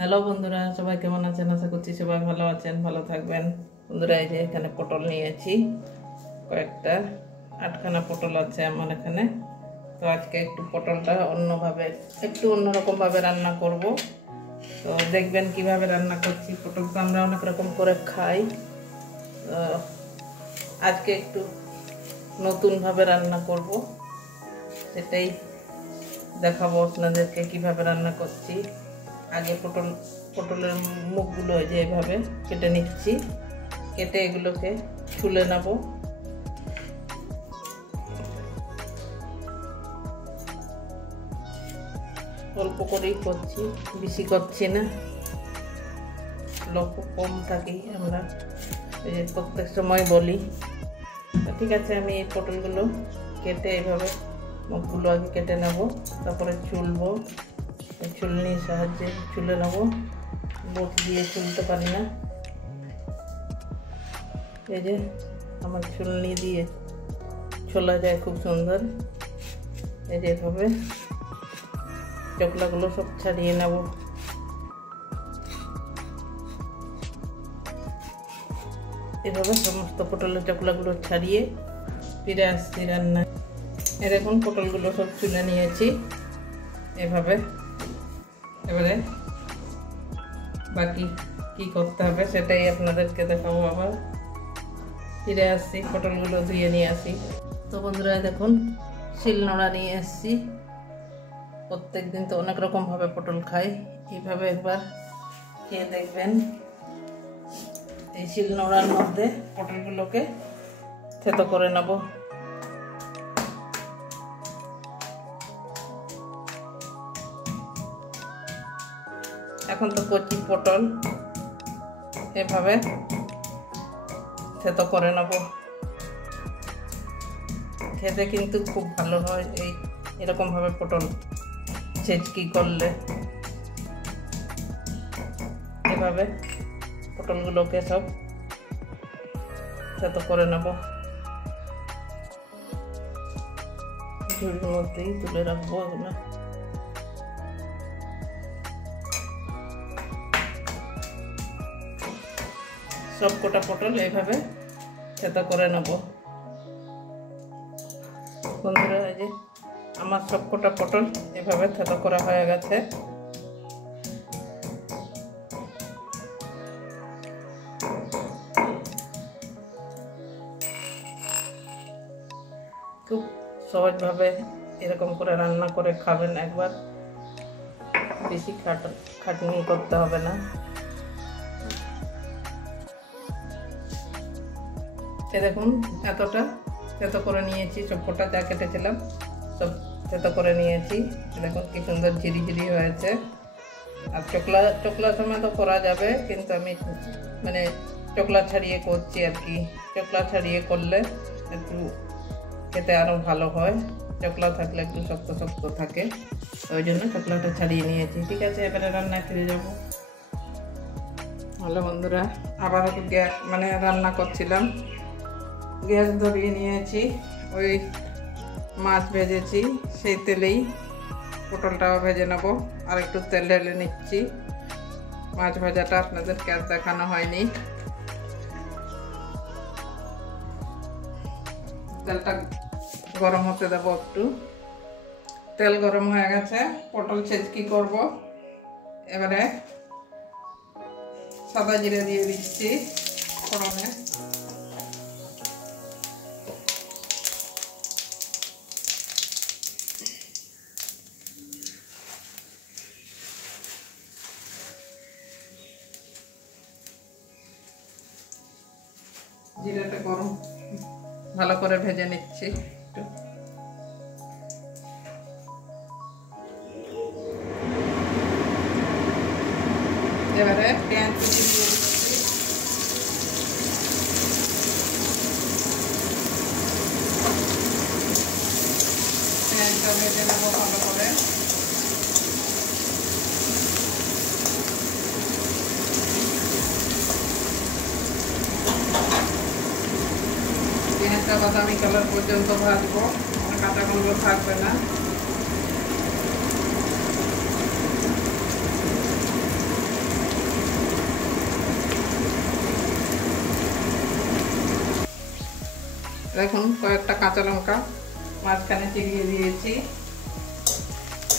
Hello বন্ধুরা, সবাই কেমন আছেন? আশা করছি সবাই ভালো আছেন, ভালো থাকবেন। বন্ধুরা, এই যে এখানে পটল নিয়েছি কয়েকটা, 8খানা পটল আছে আমার এখানে। তো আজকে একটু পটলটা একটু অন্যরকমভাবে রান্না করব। তো দেখবেন কিভাবে রান্না করছি। পটল তো আমরা অনেক রকম করে খাই, তো আজকে একটু নতুনভাবে রান্না করব, সেটাই দেখাবো আপনাদেরকে কিভাবে রান্না করছি। আগে পটলের মুখগুলো যে এভাবে কেটে নিচ্ছি, কেটে এগুলোকে ছুলে নেব। অল্প করেই করছি, বেশি করছি না, লোক কম থাকি আমরা, এই যে প্রত্যেক সময় বলি। ঠিক আছে, আমি এই পটলগুলো কেটে এভাবে মুখগুলো আগে কেটে নেব, তারপরে ছুলবো। ছুলনির সাহায্যে ছুলে নেব, বট দিয়ে ছুলতে পারি না। এই যে আমার ছুলনি দিয়ে ছোলা যায় খুব সুন্দর। এই যে এভাবে চকলাগুলো সব ছাড়িয়ে নেব। এভাবে সমস্ত পটলের চকলাগুলো ছাড়িয়ে ফিরে আসছি রান্নায়। এরকম পটলগুলো সব ছুলে নিয়েছি এভাবে। এবারে বাকি কি করতে হবে সেটাই আপনাদেরকে দেখাবো। আবার ফিরে আসছি, পটলগুলো ধুয়ে নিয়ে আসি। তো বন্ধুরা, দেখুন শিলনোড়া নিয়ে এসছি। প্রত্যেক দিন তো অনেক রকমভাবে পটল খাই, এইভাবে একবার খেয়ে দেখবেন। এই শিলনোড়ার মধ্যে পটলগুলোকে থেতো করে নেব। এখন তো কচি পটল, এভাবে থেতো করে নেব। খেতে কিন্তু খুব ভালো হয় এরকম ভাবে পটল ছেচকি করলে। এভাবে পটলগুলোকে সব থেতো করে নেব। ঝুড়ির মধ্যেই তুলে রাখবো এগুলো। সব কটা পটল এইভাবে থেতো করে নেব। বন্ধুরা, এই যে আমার সব কটা পটল এভাবে থেতো করা হয়ে গেছে। খুব সহজভাবে এরকম করে রান্না করে খাবেন একবার, বেশি খাটনি করতে হবে না। দেখুন এতটা থেতো করে নিয়েছি, সবকটা যা কেটেছিলাম সব থেতো করে নিয়েছি। দেখুন কি সুন্দর ঝিরি হয়েছে। আর চকলা সময় তো করা যাবে, কিন্তু আমি মানে চকলা ছাড়িয়ে করছি আর কি। চকলা ছাড়িয়ে করলে একটু খেতে আরও ভালো হয়, চকলা থাকলে একটু শক্ত শক্ত থাকে, ওই জন্য চকলাটা ছাড়িয়ে নিয়েছি। ঠিক আছে, এবারে রান্না ফিরে যাব। হ্যালো বন্ধুরা, আবার একটু রান্না করছিলাম। গ্যাস ধরিয়ে নিয়েছি, ওই মাছ ভেজেছি সেই তেলেই পটলটাও ভেজে নেব। আর একটু তেল ঢেলে নিচ্ছি। মাছ ভাজাটা আপনাদেরকে আর দেখানো হয়নি। তেলটা গরম হতে দেব একটু। তেল গরম হয়ে গেছে, পটল ছেচকি করব। এবারে সাদা জিরে দিয়ে দিচ্ছি ফোড়নে। জিরাটা গরম ভালো করে ভেজে নিচ্ছি একটু। এবারে পেঁয়াজ কুচি দিয়ে দিচ্ছি। পেঁয়াজটা ভেজে নেব ভালো করে। পেঁয়াজটা বাদামি কালার পর্যন্ত ভাজবো, কাঁচা গন্ধ থাকবে না। দেখুন কয়েকটা কাঁচা লঙ্কা মাঝখানে চিরিয়ে দিয়েছি,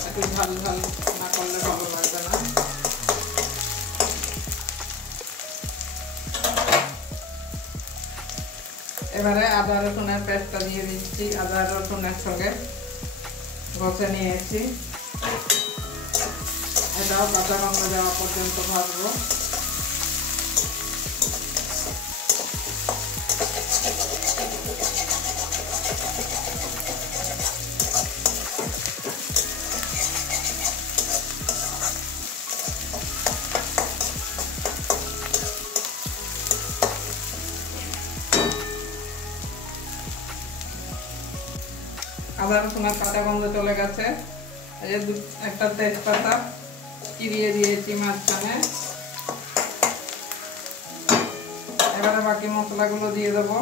একটু ঝাল ঝাল না করলে ভালো লাগবে না। এবারে আদা রসুনের পেস্টটা দিয়ে দিচ্ছি, আদা রসুনের সঙ্গে ঘষে নিয়েছি। এটাও কাঁচা গন্ধ যাওয়া পর্যন্ত ভাজবো। আদা রসুনের কাঁচা গন্ধ চলে গেছে। এই যে একটা তেজপাতা চিরিয়ে দিয়েছি মাঝখানে। এবারে বাকি মশলাগুলো দিয়ে দেবো।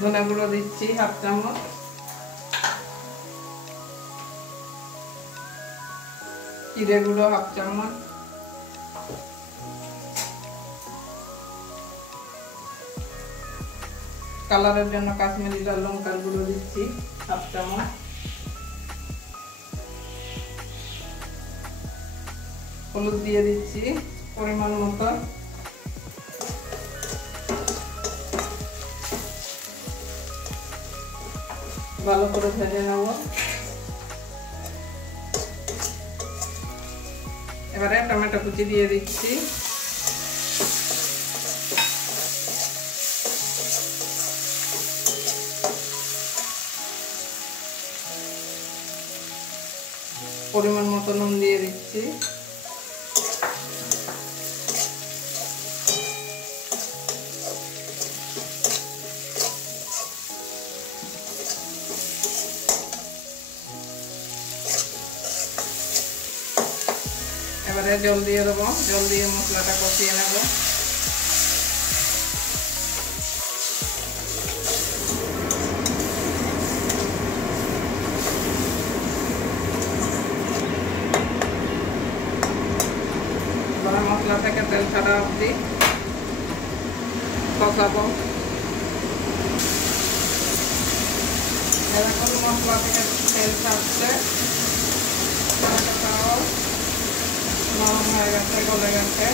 ধনে গুঁড়ো দিচ্ছি 1/2 চামচ, জিরে গুঁড়ো 1/2 চামচ, কালারের জন্য কাশ্মীরি লাল লঙ্কার গুঁড়ো দিচ্ছি 1/2 চামচ, হলুদ দিয়ে দিচ্ছি পরিমাণ মতো, ভালো করে ভেজে নেব। এবারে টমেটো কুচি দিয়ে দিচ্ছি, পরিমাণ মতো নুন দিয়ে দিচ্ছি, এবারে জল দিয়ে দেবো। জল দিয়ে মশলাটা কষিয়ে নেব। মশলা থেকে তেল ছাড়া অবধি কষাবো। এরকম মশলা থেকে তেল ছাড়ছে, নরম হয়ে গেছে, গলে গেছে।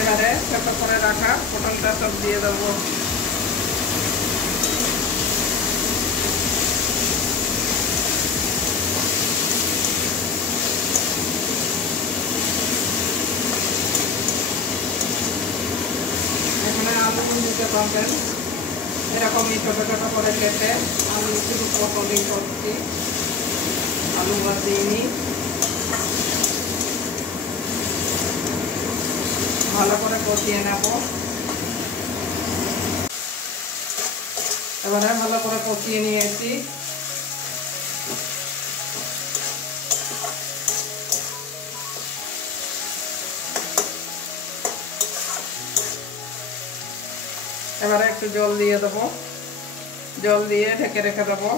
এবারে ছোট করে রাখা পটলটা সব দিয়ে দেবো। এখানে আলু দিতে পারবেন, এরকমই ছোট ছোট করে কেটে আলু শুধু পটলই করছি, আলু বাদ দিইনি। ভালো করে কষিয়ে নেব। এবারে ভালো করে কষিয়ে নিয়েছি। এবারে একটু জল দিয়ে দেবো, জল দিয়ে ঢেকে রেখে দেবো।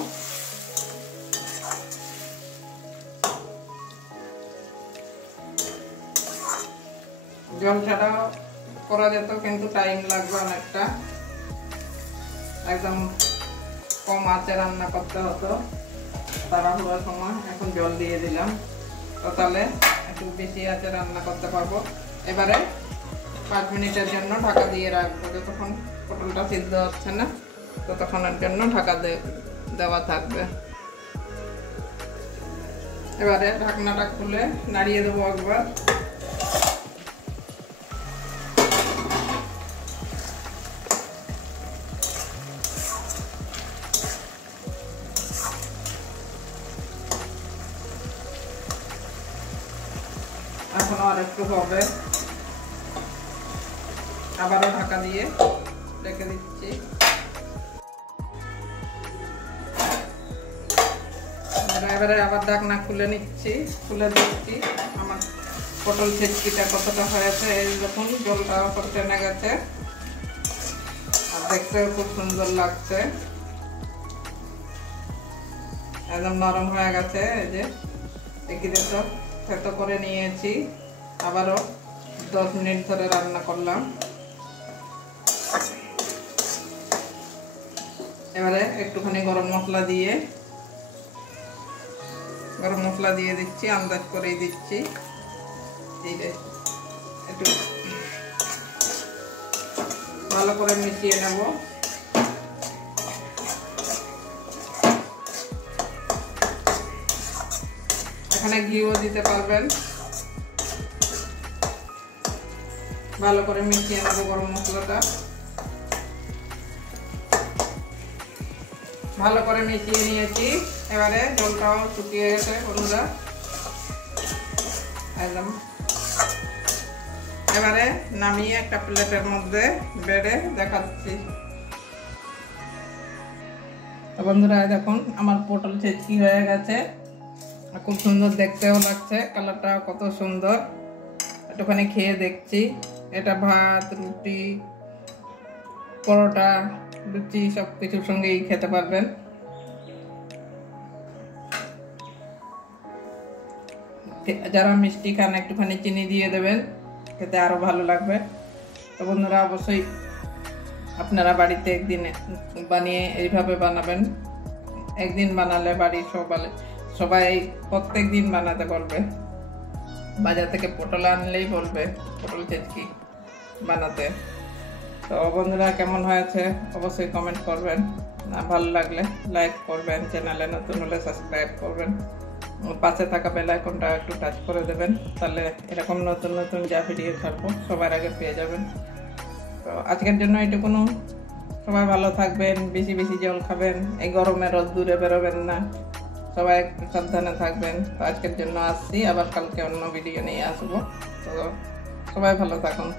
জল ছাড়াও করা যেত, কিন্তু টাইম লাগবে অনেকটা, একদম কম আঁচে রান্না করতে হতো তাড়াহুড়োর সময়। এখন জল দিয়ে দিলাম, তো তাহলে একটু বেশি আঁচে রান্না করতে পারবো। এবারে 5 মিনিটের জন্য ঢাকা দিয়ে রাখবো, যতক্ষণ পটলটা সিদ্ধ হচ্ছে না ততক্ষণের জন্য ঢাকা দেওয়া থাকবে। এবারে ঢাকনাটা খুলে নাড়িয়ে দেবো একবার। এখনো আর একটু হবে, আবারও ঢাকা দিয়ে রেখে দিচ্ছি। এবারে আবার ঢাকনা খুলে নিচ্ছি, খুলে দিচ্ছি। আমার পটল ছেচকিটা কতটা হয়েছে, এই দেখুন জলটা উপর টেনে গেছে, আর দেখতেও খুব সুন্দর লাগছে। একদম নরম হয়ে গেছে। এই যে দেখি তো থেতো করে নিয়েছি, আবারও 10 মিনিট ধরে রান্না করলাম। এবারে একটুখানি গরম মশলা দিয়ে দিচ্ছি, আন্দাজ করেই দিচ্ছি। একটু ভালো করে মিশিয়ে নেব। এখানে ঘিও দিতে পারবেন। ভালো করে মিশিয়ে নেব গরম মশলাটা। ভালো করে মিশিয়ে নিয়েছি। এবারে জলটাও শুকিয়ে গেছে বন্ধুরা একদম। এবারে নামিয়ে একটা প্লেটের মধ্যে বেড়ে দেখাচ্ছি। বন্ধুরা দেখুন আমার পটল ছেচকি হয়ে গেছে, খুব সুন্দর দেখতেও লাগছে, কালারটা কত সুন্দর। একটুখানি খেয়ে দেখছি। এটা ভাত, রুটি, পরোটা, লুচি সব কিছুর সঙ্গেই খেতে পারবেন। যারা মিষ্টি খান একটুখানি চিনি দিয়ে দেবেন, খেতে আরো ভালো লাগবে। তো বন্ধুরা অবশ্যই আপনারা বাড়িতে একদিন বানিয়ে এইভাবে বানাবেন। একদিন বানালে বাড়ির সবাই প্রত্যেক দিন বানাতে বলবে। বাজার থেকে পটল আনলেই বলবে পটল ছেচকি বানাতে। তো বন্ধুরা কেমন হয়েছে অবশ্যই কমেন্ট করবেন, ভালো লাগলে লাইক করবেন, চ্যানেলে নতুন হলে সাবস্ক্রাইব করবেন, পাশে থাকা বেল আইকনটা একটু টাচ করে দেবেন, তাহলে এরকম নতুন নতুন যা ভিডিও ছাড়বো সবার আগে পেয়ে যাবেন। তো আজকের জন্য এটুকুন। সবাই ভালো থাকবেন, বেশি বেশি জল খাবেন, এই গরমে রোদ্দুরে বেরোবেন না, সবাই সাবধানে থাকবেন। তো আজকের জন্য আসছি, আবার কালকে অন্য ভিডিও নিয়ে আসবো। তো সবাই ভালো থাকুন।